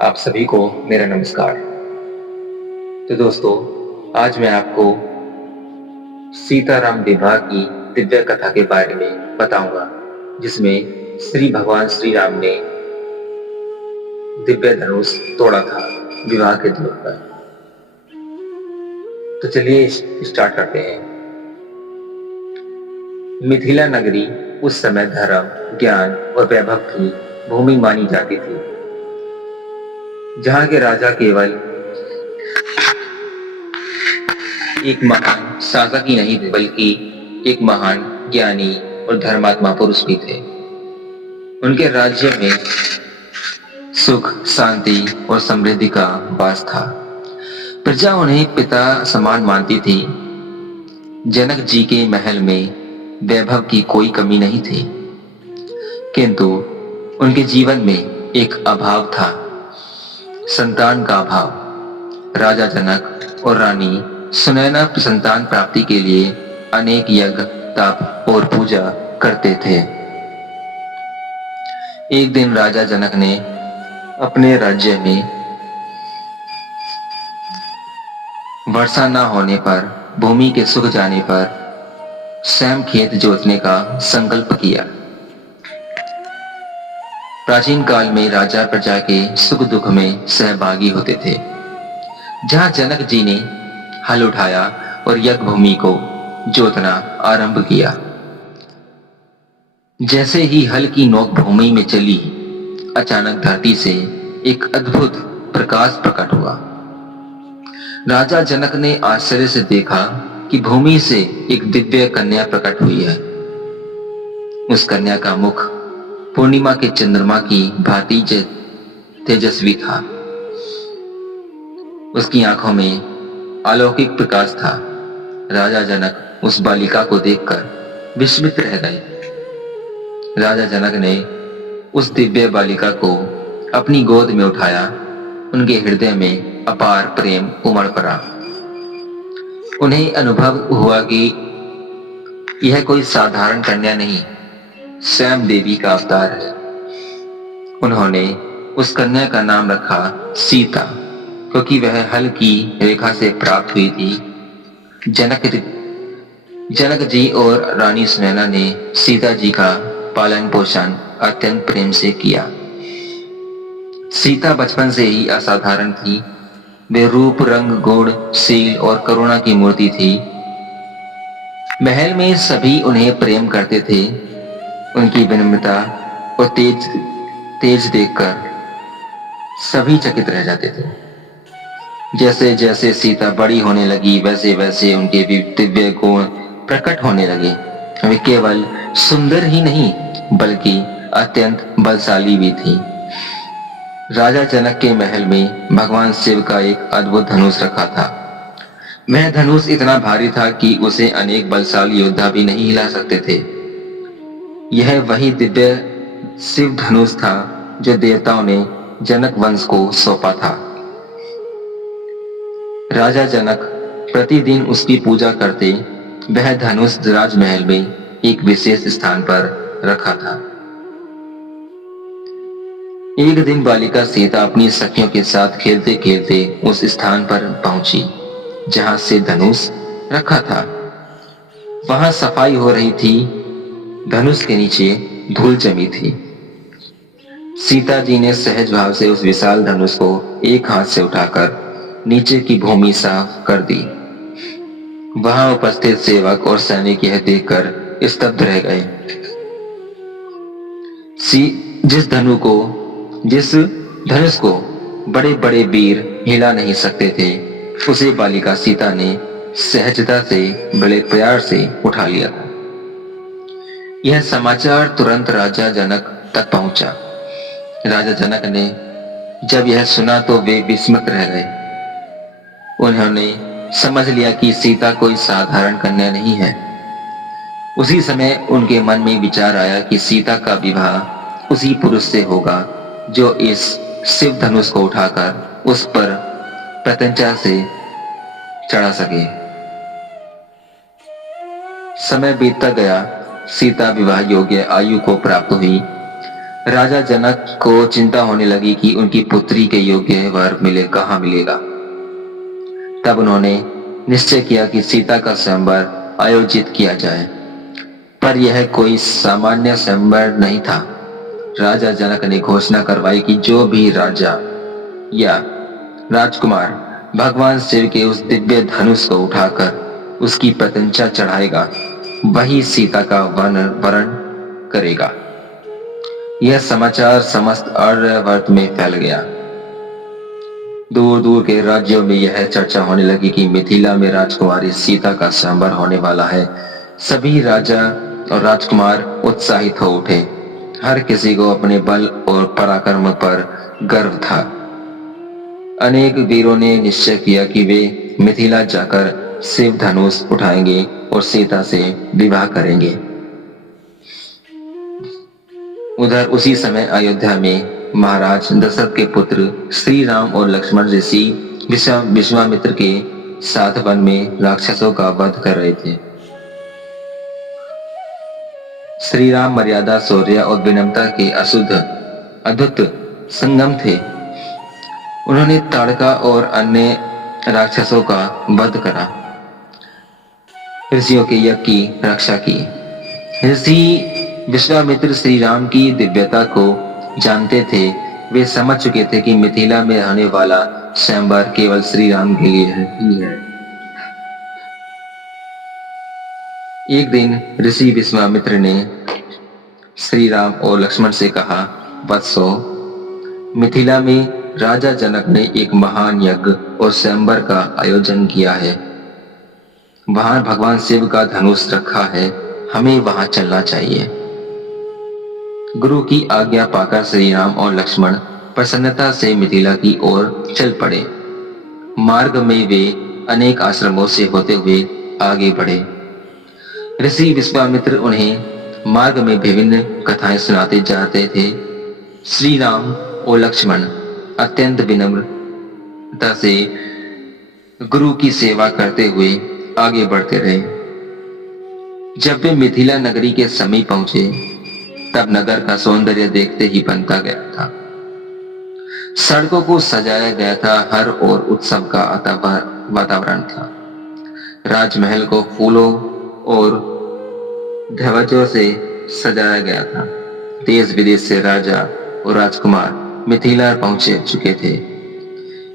आप सभी को मेरा नमस्कार। तो दोस्तों, आज मैं आपको सीताराम विवाह की दिव्य कथा के बारे में बताऊंगा, जिसमें श्री भगवान श्री राम ने दिव्य धनुष तोड़ा था विवाह के द्वार पर। तो चलिए स्टार्ट करते हैं। मिथिला नगरी उस समय धर्म, ज्ञान और वैभव की भूमि मानी जाती थी, जहां के राजा केवल एक महान शासक ही नहीं थे, बल्कि एक महान ज्ञानी और धर्मात्मा पुरुष भी थे। उनके राज्य में सुख, शांति और समृद्धि का वास था। प्रजा उन्हें पिता समान मानती थी। जनक जी के महल में वैभव की कोई कमी नहीं थी, किंतु उनके जीवन में एक अभाव था, संतान का अभाव। राजा जनक और रानी सुनैना संतान प्राप्ति के लिए अनेक यज्ञ, तप और पूजा करते थे। एक दिन राजा जनक ने अपने राज्य में वर्षा न होने पर, भूमि के सूख जाने पर स्वयं खेत जोतने का संकल्प किया। प्राचीन काल में राजा प्रजा के सुख दुख में सहभागी होते थे। जहां जनक जी ने हल उठाया और यज्ञ भूमि को जोतना आरंभ किया। जैसे ही हल की नोक भूमि में चली, अचानक धरती से एक अद्भुत प्रकाश प्रकट हुआ। राजा जनक ने आश्चर्य से देखा कि भूमि से एक दिव्य कन्या प्रकट हुई है। उस कन्या का मुख पूर्णिमा के चंद्रमा की भांति तेजस्वी था। उसकी आंखों में अलौकिक प्रकाश था। राजा जनक उस बालिका को देखकर विस्मित रह गए। राजा जनक ने उस दिव्य बालिका को अपनी गोद में उठाया। उनके हृदय में अपार प्रेम उमड़ पड़ा। उन्हें अनुभव हुआ कि यह कोई साधारण कन्या नहीं, स्वयं देवी का अवतार है। उन्होंने उस कन्या का नाम रखा सीता, क्योंकि वह हल की रेखा से प्राप्त हुई थी। जनक जी और रानी सुनैना ने सीता जी का पालन पोषण अत्यंत प्रेम से किया। सीता बचपन से ही असाधारण थी। वे रूप, रंग, गुण, शील और करुणा की मूर्ति थी। महल में सभी उन्हें प्रेम करते थे। उनकी विनम्रता और तेज देखकर सभी चकित रह जाते थे। जैसे जैसे सीता बड़ी होने लगी, वैसे वैसे उनके दिव्य गुण प्रकट होने लगे। वे केवल सुंदर ही नहीं, बल्कि अत्यंत बलशाली भी थी। राजा जनक के महल में भगवान शिव का एक अद्भुत धनुष रखा था। वह धनुष इतना भारी था कि उसे अनेक बलशाली योद्धा भी नहीं हिला सकते थे। यह वही दिव्य शिव धनुष था जो देवताओं ने जनक वंश को सौंपा था। राजा जनक प्रतिदिन उसकी पूजा करते। वह धनुष राजमहल में एक विशेष स्थान पर रखा था। एक दिन बालिका सीता अपनी सखियों के साथ खेलते खेलते उस स्थान पर पहुंची जहां से धनुष रखा था। वहां सफाई हो रही थी। धनुष के नीचे धूल जमी थी। सीता जी ने सहज भाव से उस विशाल धनुष को एक हाथ से उठाकर नीचे की भूमि साफ कर दी। वहां उपस्थित सेवक और सैनिक यह देखकर स्तब्ध रह गए। जिस धनुष को बड़े बड़े वीर हिला नहीं सकते थे, उसे बालिका सीता ने सहजता से, बड़े प्यार से उठा लिया था। यह समाचार तुरंत राजा जनक तक पहुंचा। राजा जनक ने जब यह सुना तो वे विस्मित रह गए। उन्होंने समझ लिया कि सीता कोई साधारण कन्या नहीं है। उसी समय उनके मन में विचार आया कि सीता का विवाह उसी पुरुष से होगा जो इस शिव धनुष को उठाकर उस पर प्रत्यंचा से चढ़ा सके। समय बीतता गया। सीता विवाह योग्य आयु को प्राप्त हुई। राजा जनक को चिंता होने लगी कि उनकी पुत्री के योग्य वर कहाँ मिलेगा। तब उन्होंने निश्चय किया कि सीता का स्वयंवर आयोजित किया जाए, पर यह कोई सामान्य स्वयंवर नहीं था। राजा जनक ने घोषणा करवाई कि जो भी राजा या राजकुमार भगवान शिव के उस दिव्य धनुष को उठाकर उसकी प्रत्यंचा चढ़ाएगा, वही सीता का वरण करेगा। यह समाचार समस्त आर्यावर्त में फैल गया। दूर दूर के राज्यों में यह चर्चा होने लगी कि मिथिला में राजकुमारी सीता का स्वयंवर होने वाला है। सभी राजा और राजकुमार उत्साहित हो उठे। हर किसी को अपने बल और पराक्रम पर गर्व था। अनेक वीरों ने निश्चय किया कि वे मिथिला जाकर शिव धनुष उठाएंगे और सीता से विवाह करेंगे। उधर उसी समय अयोध्या में महाराज दशरथ के पुत्र श्री राम और लक्ष्मण ऋषि विश्वामित्र के साथ वन में राक्षसों का वध कर रहे थे। श्री राम मर्यादा, शौर्य और विनम्रता के अद्भुत संगम थे। उन्होंने ताड़का और अन्य राक्षसों का वध करा, ऋषियों के यज्ञ की रक्षा की। ऋषि विश्वामित्र श्री राम की दिव्यता को जानते थे। वे समझ चुके थे कि मिथिला में होने वाला स्वयंवर केवल श्री राम के लिए ही है। एक दिन ऋषि विश्वामित्र ने श्री राम और लक्ष्मण से कहा, वत्सो, मिथिला में राजा जनक ने एक महान यज्ञ और स्वयंवर का आयोजन किया है। वहां भगवान शिव का धनुष रखा है, हमें वहां चलना चाहिए। गुरु की आज्ञा पाकर श्री राम और लक्ष्मण प्रसन्नता से मिथिला की ओर चल पड़े। मार्ग में वे अनेक आश्रमों से होते हुए आगे बढ़े। ऋषि विश्वामित्र उन्हें मार्ग में विभिन्न कथाएं सुनाते जाते थे। श्री राम और लक्ष्मण अत्यंत विनम्रता से गुरु की सेवा करते हुए आगे बढ़ते रहे। जब वे मिथिला नगरी के समीप पहुंचे, तब नगर का सौंदर्य देखते ही बनता गया था। सड़कों को सजाया गया था, हर ओर उत्सव का वातावरण था। राजमहल को फूलों और ध्वजों से सजाया गया था। देश विदेश से राजा और राजकुमार मिथिला पहुंचे चुके थे।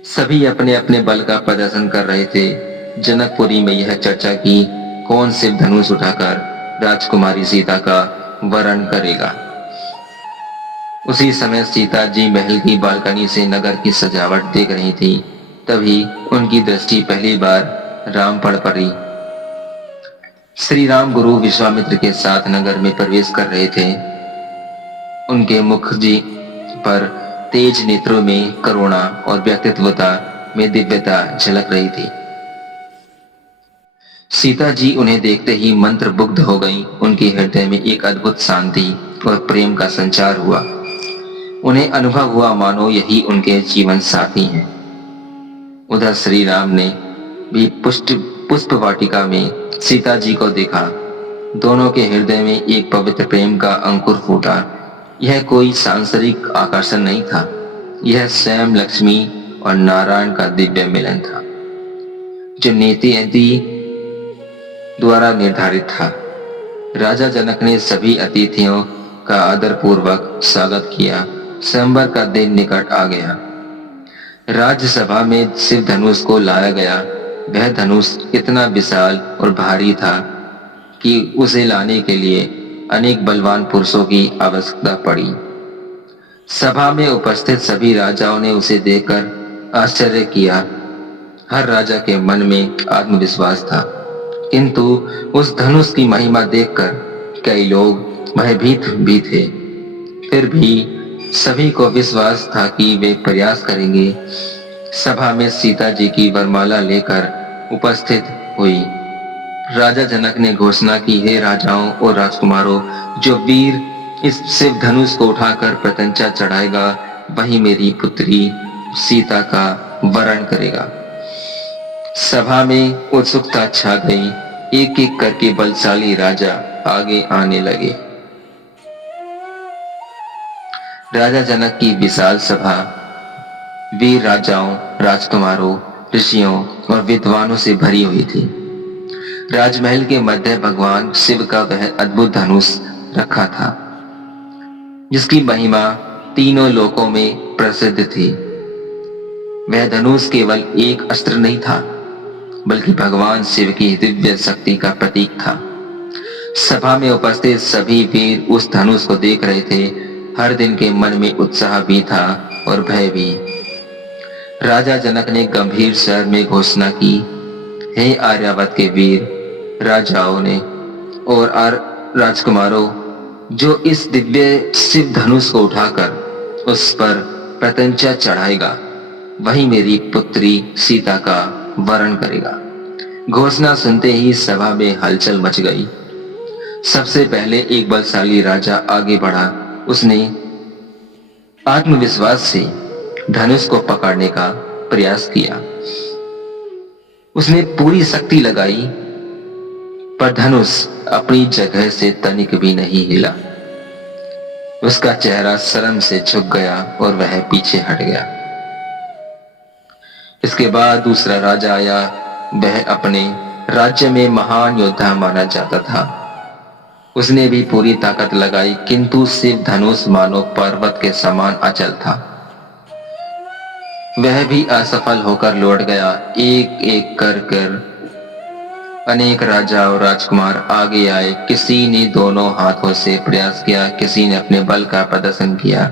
सभी अपने अपने बल का प्रदर्शन कर रहे थे। जनकपुरी में यह चर्चा की, कौन शिव धनुष उठाकर राजकुमारी सीता का वरण करेगा। उसी समय सीता जी महल की बालकनी से नगर की सजावट देख रही थी। तभी उनकी दृष्टि पहली बार राम पर पड़ी। श्री राम गुरु विश्वामित्र के साथ नगर में प्रवेश कर रहे थे। उनके मुख जी पर तेज नेत्रों में करुणा और व्यक्तित्वता में दिव्यता झलक रही थी। सीता जी उन्हें देखते ही मंत्रमुग्ध हो गईं। उनके हृदय में एक अद्भुत शांति और प्रेम का संचार हुआ। उन्हें अनुभव हुआ मानो यही उनके जीवन साथी हैं। उधर श्री राम ने भी पुष्प वाटिका में सीता जी को देखा। दोनों के हृदय में एक पवित्र प्रेम का अंकुर फूटा। यह कोई सांसारिक आकर्षण नहीं था, यह स्वयं लक्ष्मी और नारायण का दिव्य मिलन था, जो नीति द्वारा निर्धारित था। राजा जनक ने सभी अतिथियों का आदर पूर्वक स्वागत किया। स्वयंवर का दिन निकट आ गया। राज्यसभा में शिव धनुष को लाया गया। वह धनुष इतना विशाल और भारी था कि उसे लाने के लिए अनेक बलवान पुरुषों की आवश्यकता पड़ी। सभा में उपस्थित सभी राजाओं ने उसे देखकर आश्चर्य किया। हर राजा के मन में आत्मविश्वास था, किंतु उस धनुष की महिमा देखकर कई लोग भयभीत भी थे। फिर भी सभी को विश्वास था कि वे प्रयास करेंगे। सभा में सीता जी की वरमाला लेकर उपस्थित हुई। राजा जनक ने घोषणा की, हे राजाओं और राजकुमारों, जो वीर इस शिव धनुष को उठाकर प्रत्यंचा चढ़ाएगा, वही मेरी पुत्री सीता का वरण करेगा। सभा में उत्सुकता छा गई। एक एक करके बलशाली राजा आगे आने लगे। राजा जनक की विशाल सभा वीर राजाओं, राजकुमारों, ऋषियों और विद्वानों से भरी हुई थी। राजमहल के मध्य भगवान शिव का वह अद्भुत धनुष रखा था, जिसकी महिमा तीनों लोकों में प्रसिद्ध थी। वह धनुष केवल एक अस्त्र नहीं था, बल्कि भगवान शिव की दिव्य शक्ति का प्रतीक था। सभा में उपस्थित सभी वीर उस धनुष को देख रहे थे। हर दिन के मन में उत्साह भी था और भय भी। राजा जनक ने गंभीर स्वर में घोषणा की, हे आर्यावर्त के वीर राजाओं ने और राजकुमारों, जो इस दिव्य शिव धनुष को उठाकर उस पर प्रत्यंचा चढ़ाएगा, वही मेरी पुत्री सीता का वरण करेगा। घोषणा सुनते ही सभा में हलचल मच गई। सबसे पहले एक बलशाली राजा आगे बढ़ा। उसने आत्मविश्वास से धनुष को पकड़ने का प्रयास किया। उसने पूरी शक्ति लगाई, पर धनुष अपनी जगह से तनिक भी नहीं हिला। उसका चेहरा शर्म से झुक गया और वह पीछे हट गया। इसके बाद दूसरा राजा आया। वह अपने राज्य में महान योद्धा माना जाता था। उसने भी पूरी ताकत लगाई, किंतु शिव धनुष मानो पर्वत के समान अचल था। वह भी असफल होकर लौट गया। एक एक कर अनेक राजा और राजकुमार आगे आए। किसी ने दोनों हाथों से प्रयास किया, किसी ने अपने बल का प्रदर्शन किया,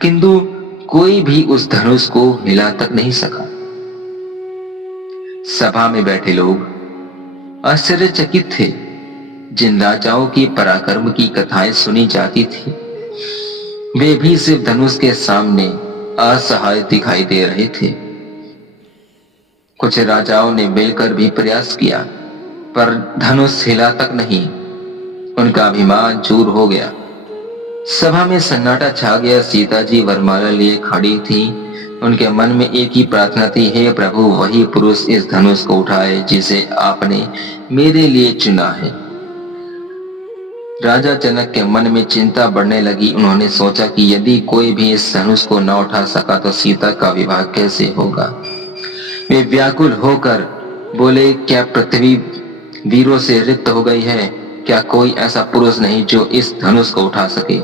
किंतु कोई भी उस धनुष को हिला तक नहीं सका। सभा में बैठे लोग आश्चर्यचकित थे। जिन राजाओं की पराक्रम की कथाएं सुनी जाती थी, वे भी शिव धनुष के सामने असहाय दिखाई दे रहे थे। कुछ राजाओं ने मिलकर भी प्रयास किया, पर धनुष हिला तक नहीं। उनका अभिमान चूर हो गया। सभा में सन्नाटा छा गया। सीता जी वरमाला लिए खड़ी थी। उनके मन में एक ही प्रार्थना थी, हे प्रभु, वही पुरुष इस धनुष को उठाए जिसे आपने मेरे लिए चुना है। राजा जनक के मन में चिंता बढ़ने लगी। उन्होंने सोचा कि यदि कोई भी इस धनुष को न उठा सका तो सीता का विवाह कैसे होगा। वे व्याकुल होकर बोले, क्या पृथ्वी वीरों से रिक्त हो गई है? क्या कोई ऐसा पुरुष नहीं जो इस धनुष को उठा सके?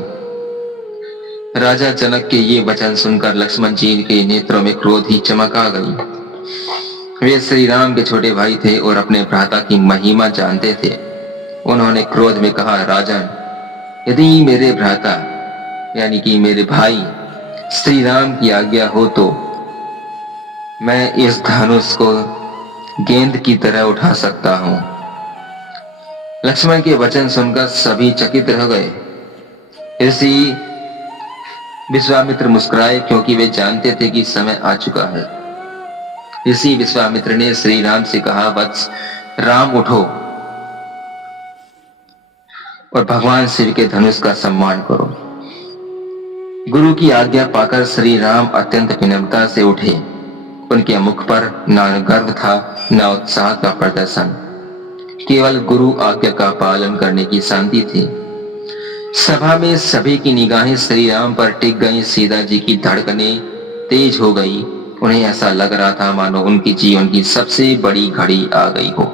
राजा जनक के ये वचन सुनकर लक्ष्मण जी के नेत्रों में क्रोध ही चमक आ गई। वे श्री राम के छोटे भाई थे और अपने भ्राता की महिमा जानते थे। उन्होंने क्रोध में कहा, राजन, यदि मेरे भ्राता यानी कि मेरे भाई श्री राम की आज्ञा हो तो मैं इस धनुष को गेंद की तरह उठा सकता हूं। लक्ष्मण के वचन सुनकर सभी चकित रह गए। ऋषि विश्वामित्र मुस्कुराए, क्योंकि वे जानते थे कि समय आ चुका है। ऋषि विश्वामित्र ने श्री राम से कहा, वत्स राम, उठो और भगवान शिव के धनुष का सम्मान करो। गुरु की आज्ञा पाकर श्री राम अत्यंत विनम्रता से उठे। उनके मुख पर न गर्व था न उत्साह का प्रदर्शन, केवल गुरु आज्ञा का पालन करने की शांति थी। सभा में सभी की निगाहें श्री राम पर टिक गई। सीता जी की धड़कनें तेज हो गई। उन्हें ऐसा लग रहा था मानो उनके जीवन की सबसे बड़ी घड़ी आ गई हो।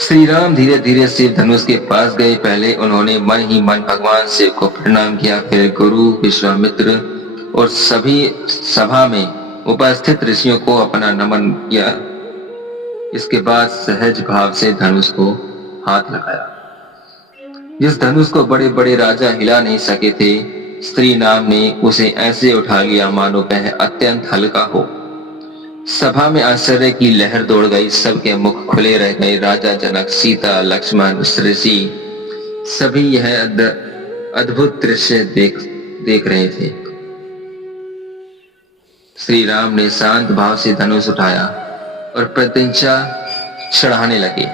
श्री राम धीरे धीरे शिव धनुष के पास गए। पहले उन्होंने मन ही मन भगवान शिव को प्रणाम किया, फिर गुरु, विश्वामित्र और सभी सभा में उपस्थित ऋषियों को अपना नमन किया। इसके बाद सहज भाव से धनुष को हाथ लगाया। जिस धनुष को बड़े बड़े राजा हिला नहीं सके थे, श्री राम ने उसे ऐसे उठा लिया मानो वह अत्यंत हल्का हो। सभा में आश्चर्य की लहर दौड़ गई। सबके मुख खुले रह गए। राजा जनक, सीता, लक्ष्मण, ऋषि सभी यह अद्भुत दृश्य देख रहे थे। श्री राम ने शांत भाव से धनुष उठाया और प्रत्यंचा चढ़ाने लगे।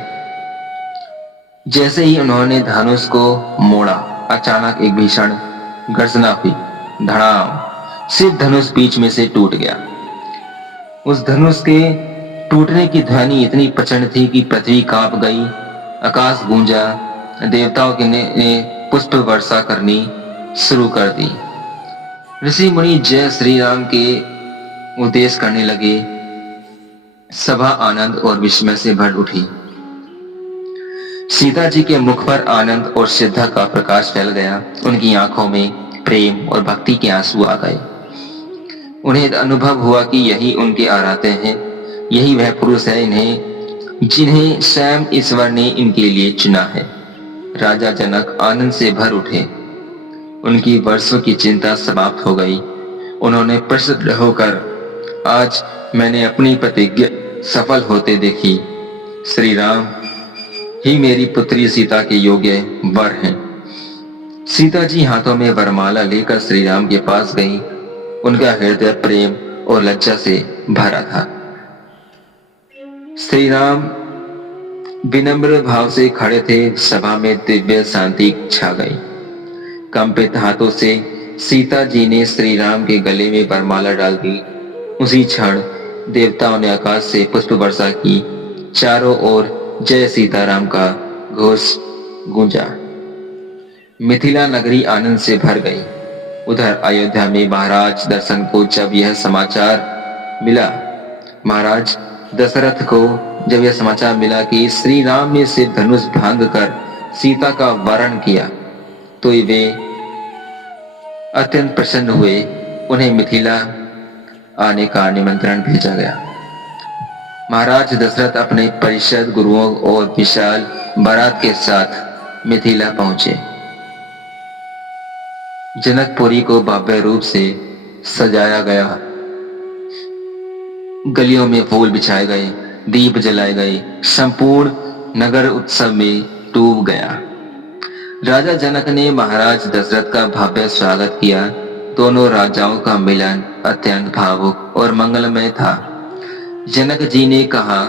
जैसे ही उन्होंने धनुष को मोड़ा, अचानक एक भीषण गर्जना हुई। धड़ाम! शिव धनुष बीच में से टूट गया। उस धनुष के टूटने की ध्वनि इतनी प्रचंड थी कि पृथ्वी कांप गई, आकाश गूंजा, देवताओं ने पुष्प वर्षा करनी शुरू कर दी। ऋषि मुनि जय श्री राम के उद्देश्य करने लगे। सभा आनंद और विस्मय से भर उठी। सीता जी के मुख पर आनंद और श्रद्धा का प्रकाश फैल गया। उनकी आंखों में प्रेम और भक्ति के आंसू आ गए। उन्हें अनुभव हुआ कि यही उनके आराध्य हैं, यही वह पुरुष है जिन्हें स्वयं ईश्वर ने इनके लिए चुना है। राजा जनक आनंद से भर उठे। उनकी वर्षों की चिंता समाप्त हो गई। उन्होंने प्रसन्न होकर, आज मैंने अपनी प्रतिज्ञा सफल होते देखी। श्री राम ही मेरी पुत्री सीता के योग्य वर हैं। सीता जी हाथों में वरमाला लेकर श्री राम के पास गई। उनका हृदय प्रेम और लज्जा से भरा था। श्री राम विनम्र भाव से खड़े थे। सभा में दिव्य शांति छा गई। कंपित हाथों से सीता जी ने श्री राम के गले में वरमाला डाल दी। उसी क्षण देवताओं ने आकाश से पुष्प वर्षा की। चारों ओर जय सीताराम का घोष गूंजा। मिथिला नगरी आनंद से भर गई। उधर अयोध्या में महाराज दर्शन को जब यह समाचार मिला, महाराज दशरथ को जब यह समाचार मिला कि श्री राम ने सिर धनुष भांग कर सीता का वरण किया, तो वे अत्यंत प्रसन्न हुए। उन्हें मिथिला आने का निमंत्रण भेजा गया। महाराज दशरथ अपने परिषद गुरुओं और विशाल बारात के साथ मिथिला पहुंचे। जनकपुरी को भव्य रूप से सजाया गया। गलियों में फूल बिछाए गए, दीप जलाए गए। संपूर्ण नगर उत्सव में डूब गया। राजा जनक ने महाराज दशरथ का भव्य स्वागत किया। दोनों राजाओं का मिलन अत्यंत भावुक और मंगलमय था। जनक जी ने कहा,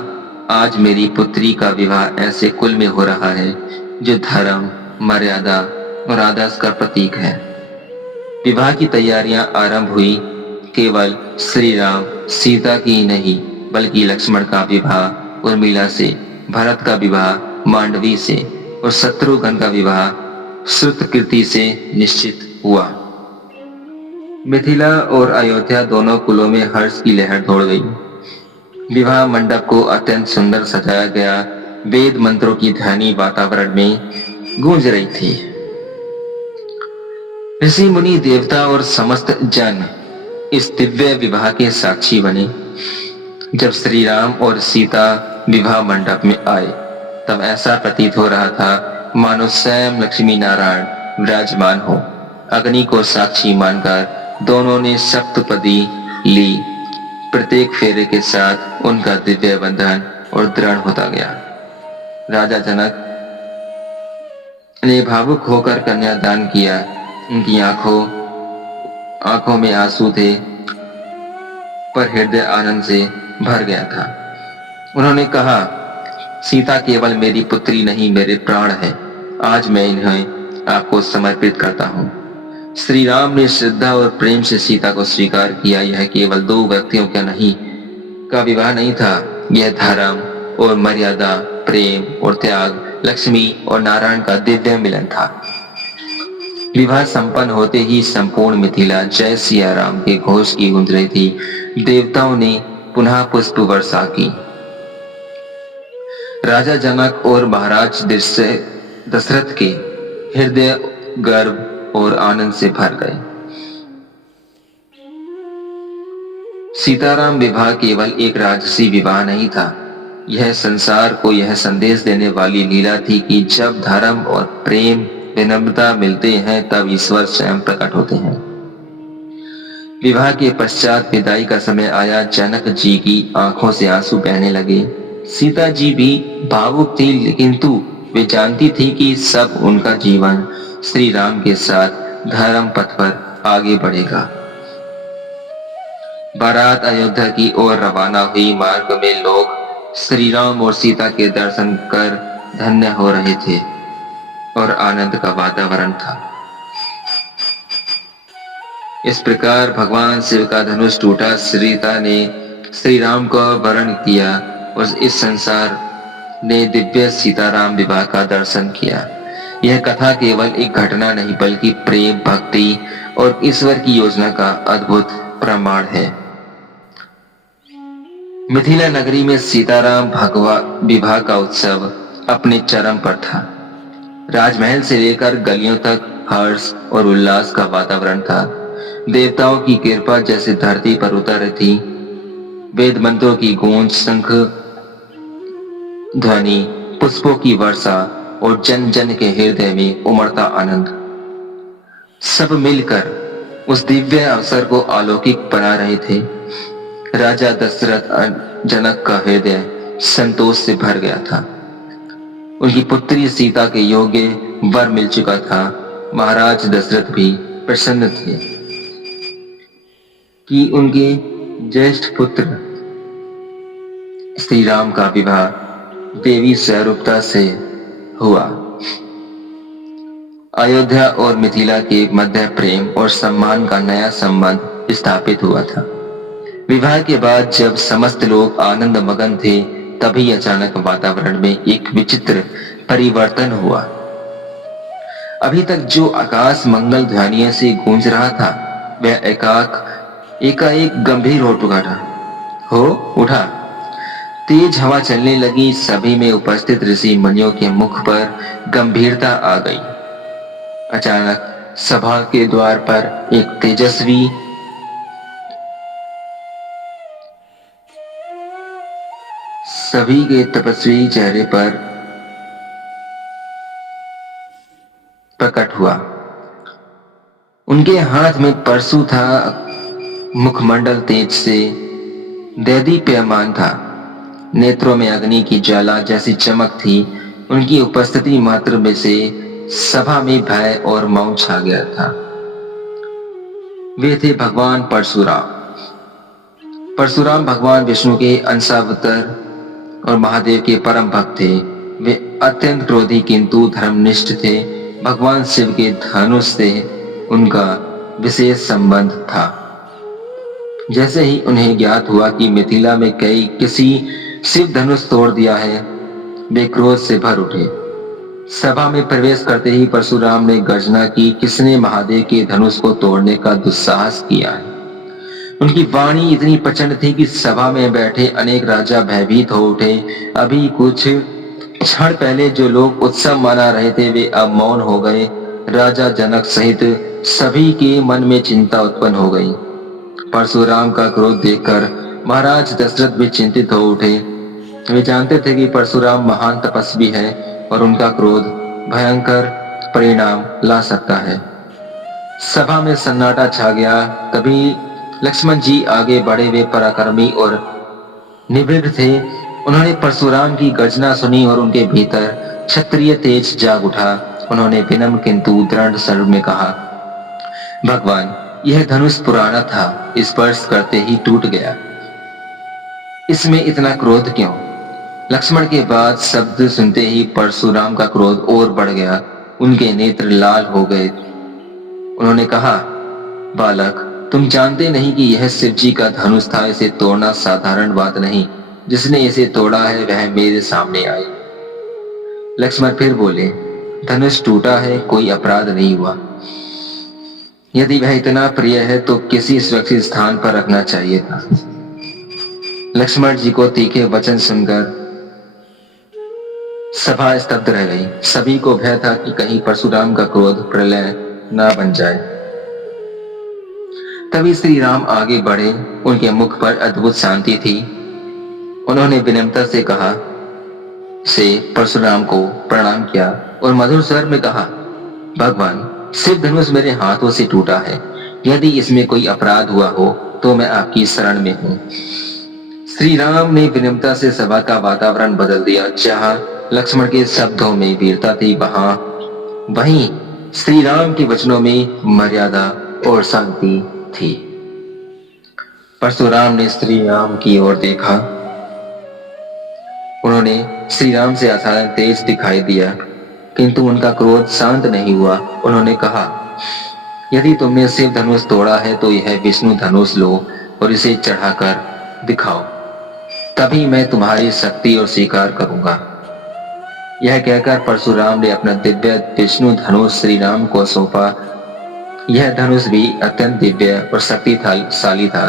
आज मेरी पुत्री का विवाह ऐसे कुल में हो रहा है जो धर्म, मर्यादा और आदर्श का प्रतीक है। विवाह की तैयारियां आरंभ हुई। केवल श्री राम सीता की ही नहीं, बल्कि लक्ष्मण का विवाह उर्मिला से, भरत का विवाह मांडवी से और शत्रुघ्न का विवाह श्रुतकीर्ति से निश्चित हुआ। मिथिला और अयोध्या दोनों कुलों में हर्ष की लहर दौड़ गई। विवाह मंडप को अत्यंत सुंदर सजाया गया। वेद मंत्रों की ध्वनि वातावरण में गूंज रही थी। ऋषि मुनि देवता और समस्त जन इस दिव्य विवाह के साक्षी बने। जब श्री राम और सीता विवाह मंडप में आए, तब ऐसा प्रतीत हो रहा था मानो स्वयं लक्ष्मी नारायण विराजमान हो। अग्नि को साक्षी मानकर दोनों ने सप्तपदी ली। प्रत्येक फेरे के साथ उनका दिव्य बंधन और दृढ़ होता गया। राजा जनक ने भावुक होकर कन्यादान किया। उनकी आंखों में आंसू थे, पर हृदय आनंद से भर गया था। उन्होंने कहा, सीता केवल मेरी पुत्री नहीं, मेरे प्राण है। आज मैं इन्हें आपको समर्पित करता हूँ। श्री राम ने श्रद्धा और प्रेम से सीता को स्वीकार किया। यह केवल दो व्यक्तियों का विवाह नहीं था। यह धर्म और मर्यादा, प्रेम और त्याग, लक्ष्मी और नारायण का दिव्य मिलन था। विवाह संपन्न होते ही संपूर्ण मिथिला जय सिया राम के घोष की गूंज रही थी। देवताओं ने पुनः पुष्प वर्षा की। राजा जनक और महाराज दशरथ के हृदय गर्व और आनंद से भर गए। सीताराम विवाह केवल एक राजसी विवाह नहीं था। यह संसार को यह संदेश देने वाली लीला थी कि जब धर्म और प्रेम, विनम्रता मिलते हैं, तब ईश्वर स्वयं प्रकट होते हैं। विवाह के पश्चात विदाई का समय आया। जनक जी की आंखों से आंसू बहने लगे। सीता जी भी भावुक थी, किंतु वे जानती थी कि सब उनका जीवन श्री राम के साथ धर्म पथ पर आगे बढ़ेगा। बारात अयोध्या की ओर रवाना हुई। मार्ग में लोग श्री राम और सीता के दर्शन कर धन्य हो रहे थे और आनंद का वातावरण था। इस प्रकार भगवान शिव का धनुष टूटा। सीता ने श्री राम को वरण किया और इस संसार ने दिव्य सीताराम विवाह का दर्शन किया। यह कथा केवल एक घटना नहीं बल्कि प्रेम, भक्ति और ईश्वर की योजना का अद्भुत प्रमाण है। मिथिला नगरी में सीताराम भगवा विवाह का उत्सव अपने चरम पर था। राजमहल से लेकर गलियों तक हर्ष और उल्लास का वातावरण था। देवताओं की कृपा जैसे धरती पर उतर थी। वेद मंत्रों की गूंज, शंख ध्वनि, पुष्पों की वर्षा और जन जन के हृदय में उमड़ता आनंद, सब मिलकर उस दिव्य अवसर को अलौकिक बना रहे थे। राजा दशरथ जनक का हृदय संतोष से भर गया था। उनकी पुत्री सीता के योग्य वर मिल चुका था। महाराज दशरथ भी प्रसन्न थे कि उनके ज्येष्ठ पुत्र श्री राम का विवाह देवी स्वरूपता से हुआ। अयोध्या और मिथिला के मध्य प्रेम और सम्मान का नया संबंध स्थापित हुआ था। विवाह के बाद जब समस्त लोग आनंद मगन थे, तभी अचानक वातावरण में एक विचित्र परिवर्तन हुआ। अभी तक जो आकाश मंगल ध्वनियों से गूंज रहा था, वह एकाएक गंभीर हो उठा। तेज हवा चलने लगी। सभी में उपस्थित ऋषि मुनियों के मुख पर गंभीरता आ गई। अचानक सभा के द्वार पर एक तेजस्वी सभी के तपस्वी चेहरे पर प्रकट हुआ। उनके हाथ में परशु था। मुखमंडल तेज से दैदीप्यमान था। नेत्रों में अग्नि की ज्वाला जैसी चमक थी। उनकी उपस्थिति मात्र में से सभा में भय और मौन छा गया था। वे थे भगवान परशुराम। परशुराम भगवान विष्णु के अंशावतार और महादेव के परम भक्त थे। वे अत्यंत क्रोधी किंतु धर्मनिष्ठ थे। भगवान शिव के धनुष से उनका विशेष संबंध था। जैसे ही उन्हें ज्ञात हुआ कि मिथिला में किसी शिव धनुष तोड़ दिया है, वे क्रोध से भर उठे। सभा में प्रवेश करते ही परशुराम ने गर्जना की, किसने महादेव के धनुष को तोड़ने का दुस्साहस किया है। उनकी वाणी इतनी प्रचंड थी कि सभा में बैठे अनेक राजा भयभीत हो उठे। अभी कुछ क्षण पहले जो लोग उत्सव मना रहे थे, वे अब मौन हो गए। राजा जनक सहित सभी के मन में चिंता उत्पन्न हो गई। परशुराम का क्रोध देखकर महाराज दशरथ भी चिंतित हो उठे। वे जानते थे कि परशुराम महान तपस्वी है और उनका क्रोध भयंकर परिणाम ला सकता है। सभा में सन्नाटा छा गया। तभी लक्ष्मण जी आगे बढ़े। वे पराक्रमी और निवृत्त थे। उन्होंने परशुराम की गर्जना सुनी और उनके भीतर क्षत्रिय तेज जाग उठा। उन्होंने विनम्र किंतु दृढ़ स्वर में कहा, भगवान, यह धनुष पुराना था, स्पर्श करते ही टूट गया। इसमें इतना क्रोध क्यों? लक्ष्मण के बाद शब्द सुनते ही परशुराम का क्रोध और बढ़ गया। उनके नेत्र लाल हो गए। उन्होंने कहा, बालक, तुम जानते नहीं कि यह शिव जी का धनुष था। इसे तोड़ना साधारण बात नहीं। जिसने इसे तोड़ा है वह मेरे सामने आए। लक्ष्मण फिर बोले, धनुष टूटा है, कोई अपराध नहीं हुआ। यदि वह इतना प्रिय है तो किसी सुरक्षित स्थान पर रखना चाहिए था। लक्ष्मण जी को तीखे वचन सुनकर सभा स्तब्ध रह गई। सभी को भय था कि कहीं परशुराम का क्रोध प्रलय न बन जाए। तभी श्री राम आगे बढ़े। उनके मुख पर अद्भुत शांति थी। उन्होंने विनम्रता से कहा, से परशुराम को प्रणाम किया और मधुर स्वर में कहा, भगवान, शिव धनुष मेरे हाथों से टूटा है। यदि इसमें कोई अपराध हुआ हो तो मैं आपकी शरण में हूँ। श्री राम ने विनम्रता से सभा का वातावरण बदल दिया। जहाँ लक्ष्मण के शब्दों में वीरता थी, वहीं श्री राम के वचनों में मर्यादा और शांति थी। परशुराम ने श्री राम की ओर देखा। उन्होंने श्री राम से असाधारण तेज दिखाई दिया, किंतु उनका क्रोध शांत नहीं हुआ। उन्होंने कहा, यदि तुमने शिव धनुष तोड़ा है तो यह विष्णु धनुष लो और इसे चढ़ाकर दिखाओ, तभी मैं तुम्हारी शक्ति और स्वीकार करूंगा। यह कहकर परशुराम ने अपना दिव्य विष्णु धनुष श्री राम को सौंपा। यह धनुष भी अत्यंत दिव्य और शक्तिशाली था।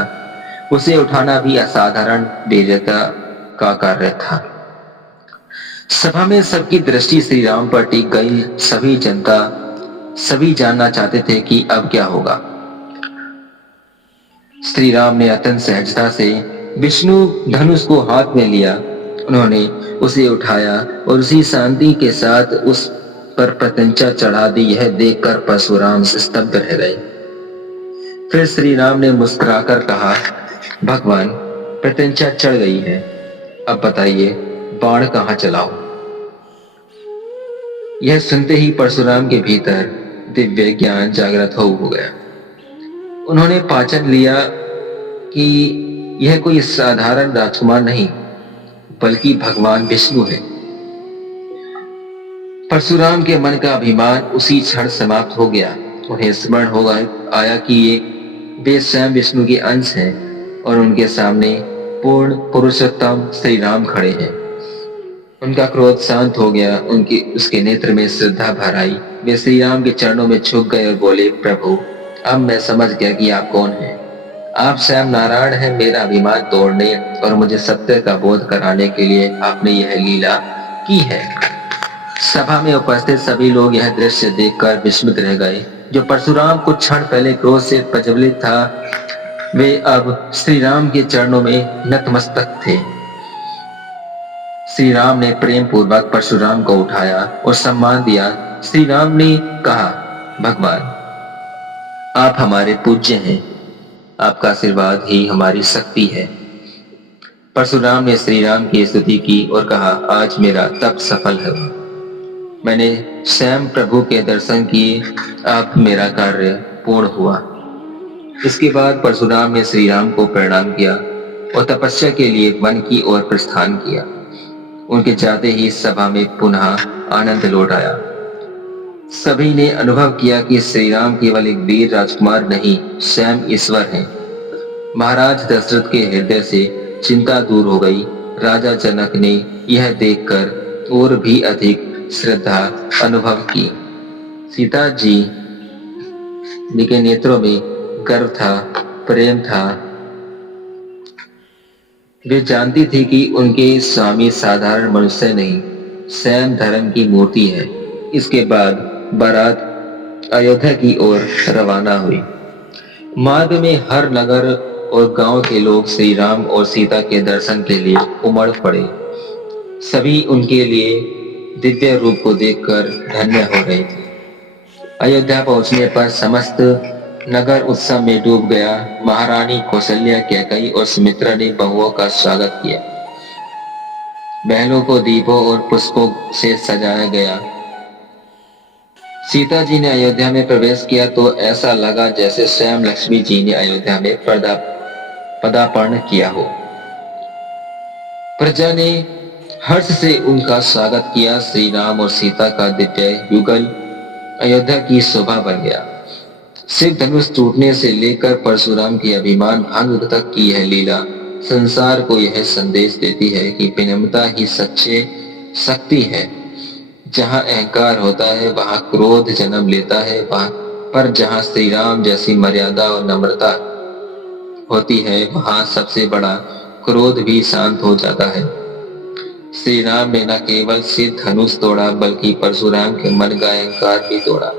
उसे उठाना भी असाधारण वीरता का कार्य था। सभा में सबकी दृष्टि श्री राम पर टिक गई। सभी जानना चाहते थे कि अब क्या होगा। श्री राम ने अत्यंत सहजता से विष्णु धनुष को हाथ में लिया। उन्होंने उसे उठाया और उसी शांति के साथ उस पर प्रत्यंचा चढ़ा दी। यह देखकर परशुराम स्तब्ध रह गए। फिर श्री राम ने मुस्कुराकर कहा, भगवान, प्रत्यंचा चढ़ गई है, अब बताइए बाण कहां चलाऊं? यह सुनते ही परशुराम के भीतर दिव्य ज्ञान जागृत हो गया। उन्होंने पाचन लिया कि यह कोई साधारण राजकुमार नहीं बल्कि भगवान विष्णु है। परशुराम के मन का अभिमान उसी क्षण समाप्त हो गया। उन्हें स्मरण हो आया कि वे स्वयं विष्णु के अंश हैं और उनके सामने पूर्ण पुरुषोत्तम श्री राम खड़े हैं। उनका क्रोध शांत हो गया। उसके नेत्र में श्रद्धा भर आई। वे श्री राम के चरणों में झुक गए और बोले, प्रभु, अब मैं समझ गया कि आप कौन हैं। आप स्वयं नारायण हैं। मेरा अभिमान तोड़ने और मुझे सत्य का बोध कराने के लिए आपने यह लीला की है। सभा में उपस्थित सभी लोग यह दृश्य देखकर विस्मित रह गए। जो परशुराम कुछ क्षण पहले क्रोध से प्रज्वलित था, वे अब श्री राम के चरणों में नतमस्तक थे। श्री राम ने प्रेम पूर्वक परशुराम को उठाया और सम्मान दिया। श्री राम ने कहा, भगवान, आप हमारे पूज्य हैं। आपका आशीर्वाद ही हमारी शक्ति है। परशुराम ने श्री राम की स्तुति की और कहा, आज मेरा तप सफल है। मैंने स्वयं प्रभु के दर्शन किए। अब मेरा कार्य पूर्ण हुआ। इसके बाद परशुराम ने श्री राम को प्रणाम किया और तपस्या के लिए वन की ओर प्रस्थान किया। उनके जाते ही सभा में पुनः आनंद लौट आया। सभी ने अनुभव किया कि श्री राम केवल एक वीर राजकुमार नहीं, स्वयं ईश्वर हैं। महाराज दशरथ के हृदय से चिंता दूर हो गई। राजा जनक ने यह देखकर और भी अधिक श्रद्धा अनुभव की। सीता जी के नेत्रों में गर्व था, प्रेम था। वे जानती थी कि उनके स्वामी साधारण मनुष्य नहीं, स्वयं धर्म की मूर्ति है। इसके बाद बारात अयोध्या की ओर रवाना हुई। मार्ग में हर नगर और गांव के लोग श्री राम और सीता के दर्शन के लिए उमड़ पड़े। सभी उनके लिए दिव्य रूप को देखकर धन्य हो रहे थे। अयोध्या पहुंचने पर समस्त नगर उत्सव में डूब गया। महारानी कौशल्या, कैकेयी और सुमित्रा ने बहुओं का स्वागत किया। महलों को दीपों और पुष्पों से सजाया गया। सीता जी ने अयोध्या में प्रवेश किया तो ऐसा लगा जैसे स्वयं लक्ष्मी जी ने अयोध्या में पदार्पण किया हो। प्रजा ने हर्ष से उनका स्वागत किया। श्री राम और सीता का दिव्य युगल अयोध्या की शोभा बन गया। शिव धनुष टूटने से लेकर परशुराम के अभिमान भंग तक की यह लीला संसार को यह संदेश देती है कि विनम्रता ही सच्चे शक्ति है। जहाँ अहंकार होता है वहाँ क्रोध जन्म लेता है, पर जहाँ श्री राम जैसी मर्यादा और नम्रता होती है वहाँ सबसे बड़ा क्रोध भी शांत हो जाता है। श्री राम ने न केवल सिद्ध धनुष तोड़ा बल्कि परशुराम के मन का अहंकार भी तोड़ा।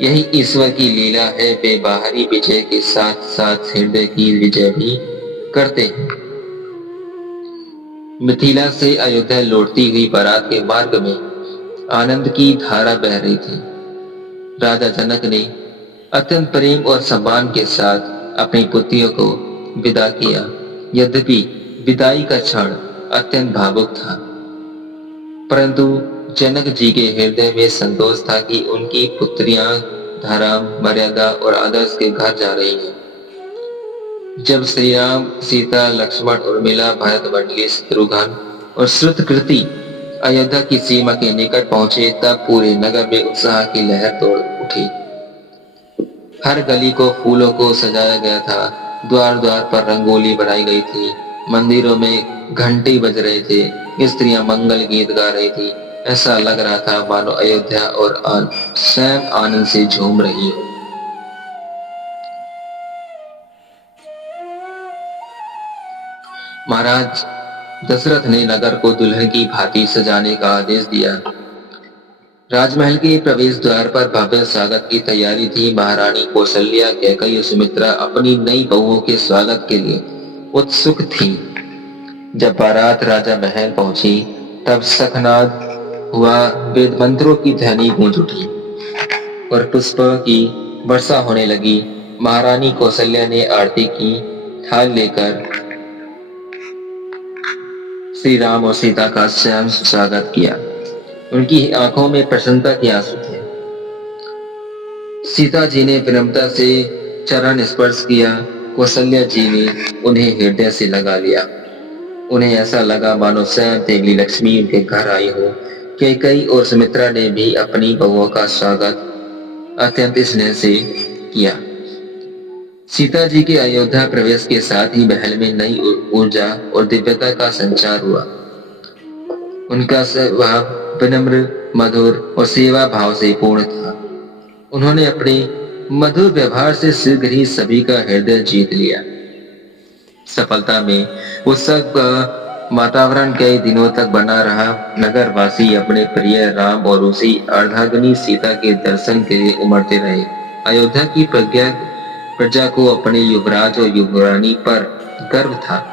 यही ईश्वर की लीला है। वे बाहरी विजय के साथ साथ हृदय की विजय भी करते हैं। मिथिला से अयोध्या लौटती हुई बारात के मार्ग में आनंद की धारा बह रही थी। राजा जनक ने अत्यंत प्रेम और सम्मान के साथ अपनी पुत्रियों को विदा किया। यद्यपि विदाई का क्षण अत्यंत भावुक था, परंतु जनक जी के हृदय में संतोष था कि उनकी पुत्रियां धर्म, मर्यादा और आदर्श के घर जा रही हैं। जब श्री राम, सीता, लक्ष्मण, उर्मिला, भरत, मंडली, शत्रुघ्न और श्रुतकृति अयोध्या की सीमा के निकट पहुंचे तब पूरे नगर में उत्साह की लहर दौड़ उठी। हर गली को फूलों को सजाया गया था। द्वार द्वार पर रंगोली बनाई गई थी। मंदिरों में घंटी बज रहे थे, स्त्रियां मंगल गीत गा रही थी। ऐसा लग रहा था मानो अयोध्या और स्वयं आनंद से झूम रही हो। महाराज दशरथ ने नगर को दुल्हन की भांति सजाने का आदेश दिया। राजमहल के प्रवेश द्वार पर भव्य स्वागत की तैयारी थी। महारानी कौशल्या, कैकेयी और सुमित्रा अपनी नई बहुओं के स्वागत के लिए उत्सुक थी। जब बारात राजा महल पहुंची तब शंखनाद हुआ, वेद मंत्रों की ध्वनि गूंज उठी और पुष्पों की वर्षा होने लगी। महारानी कौशल्या ने आरती की थाल लेकर श्री राम और सीता का स्वयं स्वागत किया। उनकी आंखों में प्रसन्नता के आंसू थे। सीता जी ने विनम्रता से चरण स्पर्श किया। कौशल्या जी ने उन्हें हृदय से लगा लिया। उन्हें ऐसा लगा मानो स्वयं देवी लक्ष्मी उनके घर आई हो। कैकेयी और सुमित्रा ने भी अपनी बहुओं का स्वागत अत्यंत स्नेह से किया। सीता जी के अयोध्या प्रवेश के साथ ही महल में नई ऊर्जा और दिव्यता का संचार हुआ। उनका स्वभाव विनम्र, मधुर और सेवा भाव से पूर्ण था। उन्होंने अपने मधुर व्यवहार से शीघ्र ही सभी का हृदय जीत लिया। सफलता में उत्सव का वातावरण कई दिनों तक बना रहा। नगरवासी अपने प्रिय राम और उसी अर्धांगिनी सीता के दर्शन के लिए उमड़ते रहे। अयोध्या की प्रजा को अपने युवराज और युवरानी पर गर्व था।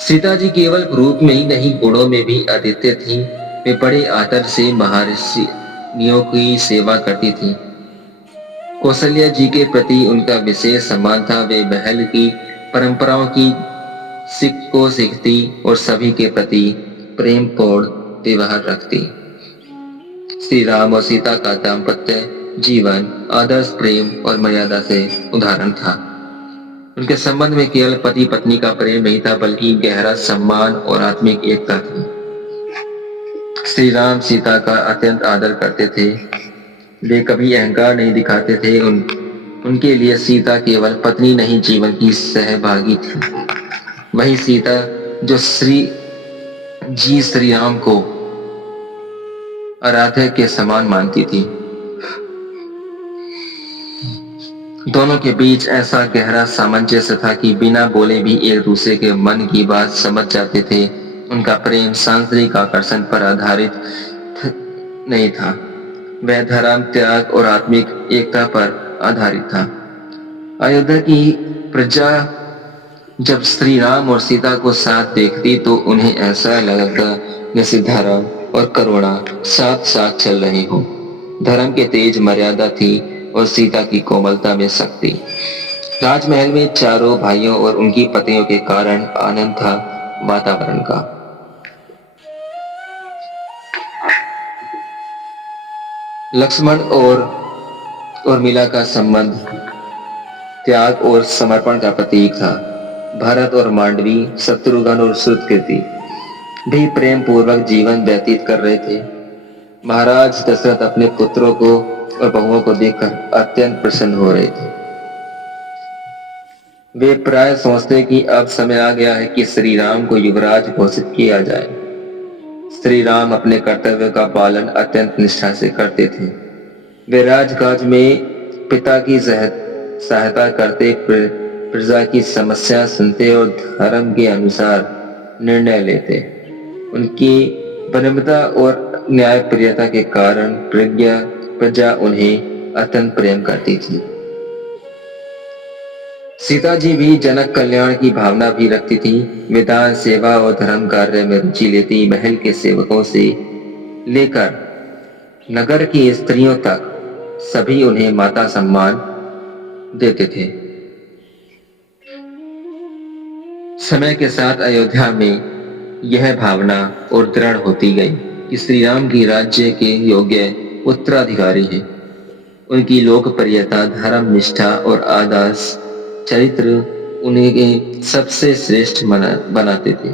सीता जी केवल रूप में ही नहीं, गुणों में भी अद्वितीय थी। वे बड़े आदर से महर्षियों की सेवा करती थी। कौशल्या जी के प्रति उनका विशेष सम्मान था। वे महल की परंपराओं की सीख को सीखती और सभी के प्रति प्रेमपूर्ण व्यवहार रखती। श्री राम और सीता का दाम्पत्य जीवन आदर्श प्रेम और मर्यादा से उदाहरण था। उनके संबंध में केवल पति पत्नी का प्रेम नहीं था, बल्कि गहरा सम्मान और आत्मिक एकता थी। श्री राम सीता का अत्यंत आदर करते थे। वे कभी अहंकार नहीं दिखाते थे। उनके लिए सीता केवल पत्नी नहीं, जीवन की सहभागी थी। वही सीता जो श्री राम को आराध्य के समान मानती थी। दोनों के बीच ऐसा गहरा सामंजस्य था कि बिना बोले भी एक दूसरे के मन की बात समझ जाते थे। उनका प्रेम सांसारिक आकर्षण पर आधारित नहीं था, वह धर्म, त्याग और आत्मिक एकता पर आधारित था। अयोध्या की प्रजा जब श्री राम और सीता को साथ देखती तो उन्हें ऐसा लगता जैसे धर्म और करुणा साथ साथ चल रहे हो। धर्म के तेज मर्यादा थी और सीता की कोमलता में शक्ति। राजमहल में चारों भाइयों और उनकी पत्नियों के कारण आनंद था वातावरण का। लक्ष्मण और उर्मिला का संबंध त्याग और समर्पण का प्रतीक था। भरत और मांडवी, शत्रुघ्न और श्रुतकीर्ति भी प्रेम पूर्वक जीवन व्यतीत कर रहे थे। महाराज दशरथ अपने पुत्रों को और बहुओं को देखकर अत्यंत प्रसन्न हो रहे थे। वे प्राय सोचते कि अब समय आ गया है कि श्री राम को युवराज घोषित किया जाए। श्री राम अपने कर्तव्य का पालन अत्यंत निष्ठा से करते थे। वे राजकाज में पिता की सहायता करते, प्रजा की समस्या सुनते और धर्म के अनुसार निर्णय लेते। उनकी विनम्रता और न्यायप्रियता के कारण प्रजा उन्हें अत्यंत प्रेम करती थी। सीता जी भी जनक कल्याण की भावना भी रखती थी। विधान, सेवा और धर्म कार्य में रुचि लेती। महल के सेवकों से लेकर नगर की स्त्रियों तक सभी उन्हें माता सम्मान देते थे। समय के साथ अयोध्या में यह भावना और दृढ़ होती गई कि श्री राम की राज्य के योग्य उत्तराधिकारी हैं। उनकी लोकप्रियता, धर्म निष्ठा और आदर्श चरित्र उन्हें सबसे श्रेष्ठ बनाते थे।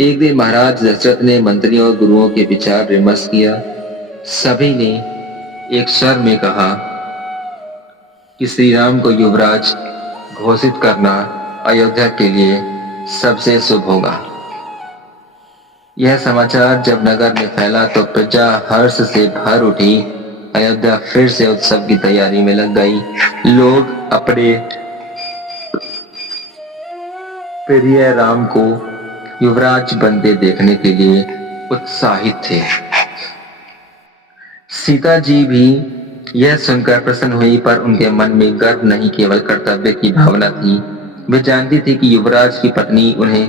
एक दिन महाराज दशरथ ने मंत्रियों और गुरुओं के विचार विमर्श किया। सभी ने एक स्वर में कहा कि श्री राम को युवराज घोषित करना अयोध्या के लिए सबसे शुभ होगा। यह समाचार जब नगर में फैला तो प्रजा हर्ष से भर उठी। अयोध्या फिर से उत्सव की तैयारी में लग गई। लोग अपने प्रिय राम को युवराज बनते देखने के लिए उत्साहित थे। सीता जी भी यह सुनकर प्रसन्न हुई, पर उनके मन में गर्व नहीं, केवल कर्तव्य की भावना थी। वे जानती थी कि युवराज की पत्नी उन्हें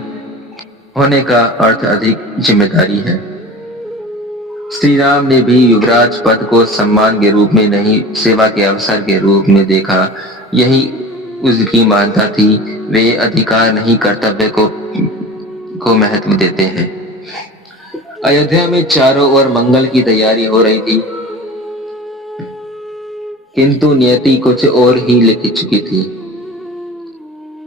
होने का अर्थ अधिक जिम्मेदारी है। श्री राम ने भी युवराज पद को सम्मान के रूप में नहीं, सेवा के अवसर के रूप में देखा। यही उसकी मान्यता थी। वे अधिकार नहीं, कर्तव्य को महत्व देते हैं। अयोध्या में चारों ओर मंगल की तैयारी हो रही थी, किंतु नियति कुछ और ही लिख चुकी थी।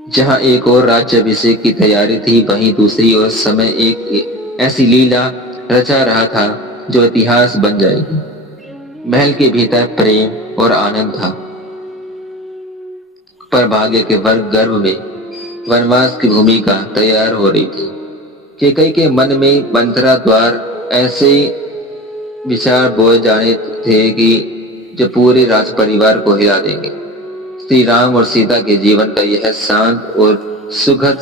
जहां एक और राज्याभिषेक की तैयारी थी, वहीं दूसरी ओर समय एक ऐसी लीला रचा रहा था जो इतिहास बन जाएगी। महल के भीतर प्रेम और आनंद था, पर भाग्य के वर्ग गर्भ में वनवास की भूमिका तैयार हो रही थी। कैकेयी के मन में मंत्रा द्वार ऐसे विचार बोए जाने थे कि जो पूरे राज परिवार को हिला देंगे। श्री राम और सीता के जीवन का यह शांत और सुखद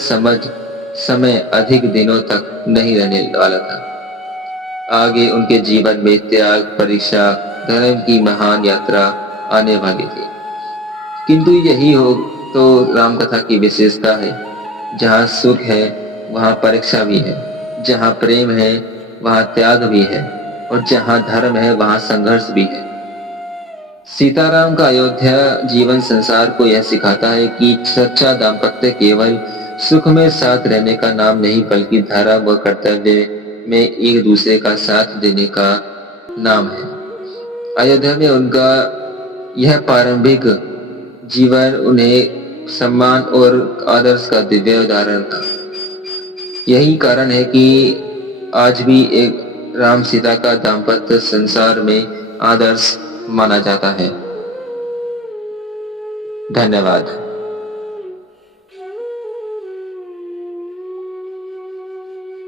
समय अधिक दिनों तक नहीं रहने वाला था। आगे उनके जीवन में त्याग, परीक्षा, धर्म की महान यात्रा आने वाली थी। किंतु यही हो तो राम कथा की विशेषता है। जहाँ सुख है वहाँ परीक्षा भी है, जहाँ प्रेम है वहाँ त्याग भी है, और जहाँ धर्म है वहाँ संघर्ष भी है। सीताराम का अयोध्या जीवन संसार को यह सिखाता है कि सच्चा दाम्पत्य केवल सुख में साथ रहने का नाम नहीं, बल्कि धर्म व कर्तव्य में एक दूसरे का साथ देने का नाम है। अयोध्या में उनका यह प्रारंभिक जीवन उन्हें सम्मान और आदर्श का दिव्य उदाहरण था। यही कारण है कि आज भी एक राम सीता का दाम्पत्य संसार में आदर्श माना जाता है। धन्यवाद।